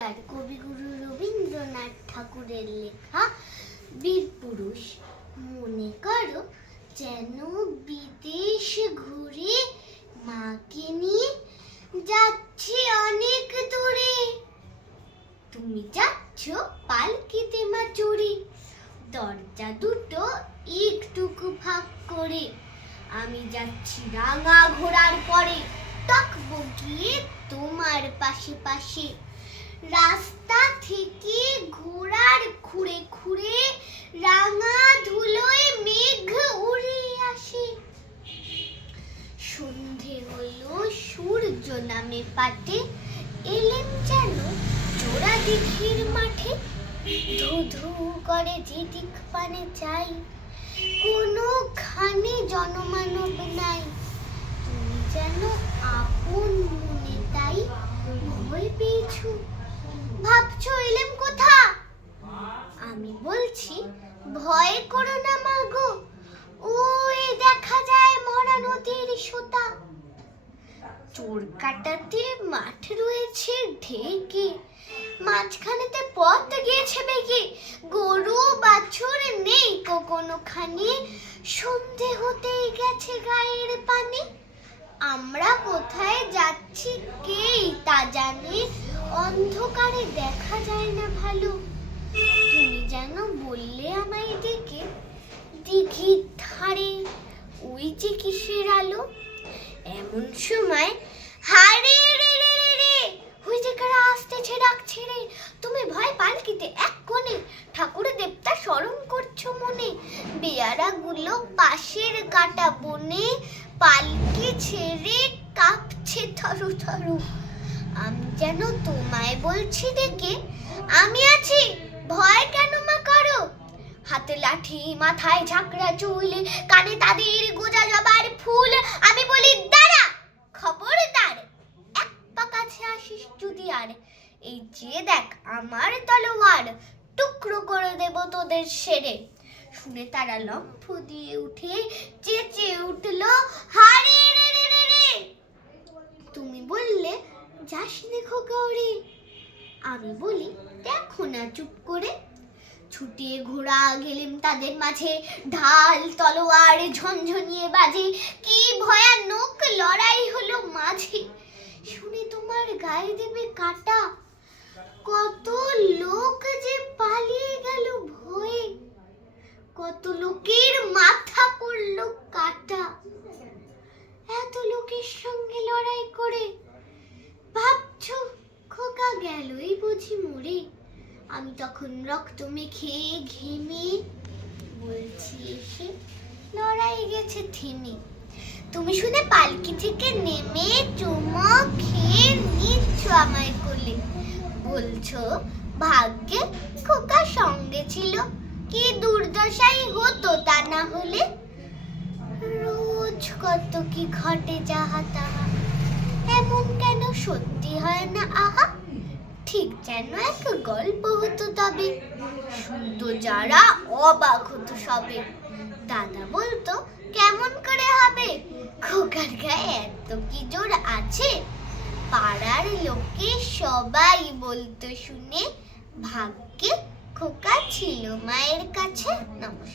আর কবিগুরু রবীন্দ্রনাথ ঠাকুরের লেখা বীরপুরুষ। মনে করো যেন বিদেশ ঘুরে মাকে নিয়ে যাচ্ছি অনেক দূরে। তুমি যাচ্ছ পালকিতে মা চড়ে, দরজা দুটো একটুকু ভাগ করে। আমি যাচ্ছি রাঙা ঘোড়ার পরে, তকবো গিয়ে তোমার পাশে পাশে। রাস্তা থেকে ঘোড়ার খুঁড়ে খুঁড়ে রাঙা ধুলোয় মেঘ উড়ে আসে। সন্ধে হলো সূর্য নামে পাটে, এলেম যেন জোড়া দিঘির মাঠে। ধু ধু করে যেদিক পানে চাই, কোনোখানে জনমানব নাই। তুমি যেন আপন মনে তাই ভয় পেয়েছো, ভাবছো এলেম কোথা। আমি বলছি ভয় করো না মাগো, ওই দেখা যায় মরা নদীর সোতা। চোর কাটাতে মাঠ রয়েছে ঢেকে, মাঝখানেতে পথ গিয়েছে বেগে। গরু বাছুর নেই কোনোখানে, সন্ধে হতেই গেছে গায়ের পানে। আমরা কোথায় যাচ্ছি কেই তা জানে, অন্ধকারে দেখা যায় না ভালো। তুমি যেন বললে আমায় ডেকে, দিঘির ধারে ওই যে কিসের আলো। এমন সময় হারে রে রে রে রে, ওই যে কারা আসতেছে ডাকছে রে। তুমি ভয় পালকিতে এক কোণে, ঠাকুর দেবতা স্মরণ করছো মনে। বেয়ারা গুলো পাশের কাটা বনে, পালকি ছেড়ে কাঁপছে থরু থরু। আমি যেন তোমায় বলছি ডেকে, আমি আছি ভয় কেন মা করো। হাতে লাঠি মাথায় ঝাঁকড়া চুল, কানে তাদের গোজা জবার ফুল। আমি বলি দাঁড়া, খবরদার এক পা কাছে আসিস যদি আর। এই যে দেখ আমার তলোয়ার, টুকরো করে দেব তোদের সেরে। শুনে তারা লম্ফ দিয়ে উঠে চেঁচে উঠলো, হারে রে রে রে রে। তুমি বললে যাস দেখো গৌরে, আমি বলি দেখো না চুপ করে। ছুটে ঘোড়া গেলেম তাদের মাঝে, ঢাল তলোয়ার ঝনঝনিয়ে বাজে। কি ভয়ানক লড়াই হলো মাঝে, শুনে তোমার গায়ে দেবে কাটা। কত লোক যে পালিয়ে গেল ভয়ে, কত লোকের মাথা পড়লো কাটা। এত লোকের সঙ্গে লড়াই করে ভাবছো খোকা গেলই বুঝি মরে। আমি তখন রক্ত মেখে ঘেমে বলছি এসে, লড়াই গেছে থেমে। তুমি শুনে পালকি থেকে নেমে চুমো খেয়ে নিচ্ছ আমায় কোলে। বলছো ভাগ্যে খোকা সঙ্গে ছিল, কি দুর্দশাই হতো তা না হলে। রোজ কত কি ঘটে যাহা তাহা, এমন কেন সত্যি হয় না আহা। ঠিক যেন এক গল্প হতো তবে, শুনতো যারা অবাক হতো সবে। দাদা বলতো কেমন করে হবে, খোকার গায়ে এত কি জোর আছে। পাড়ার লোকে সবাই বলতো শুনে, ভাগ্যে খোকা ছিল মায়ের কাছে। নমস্কার।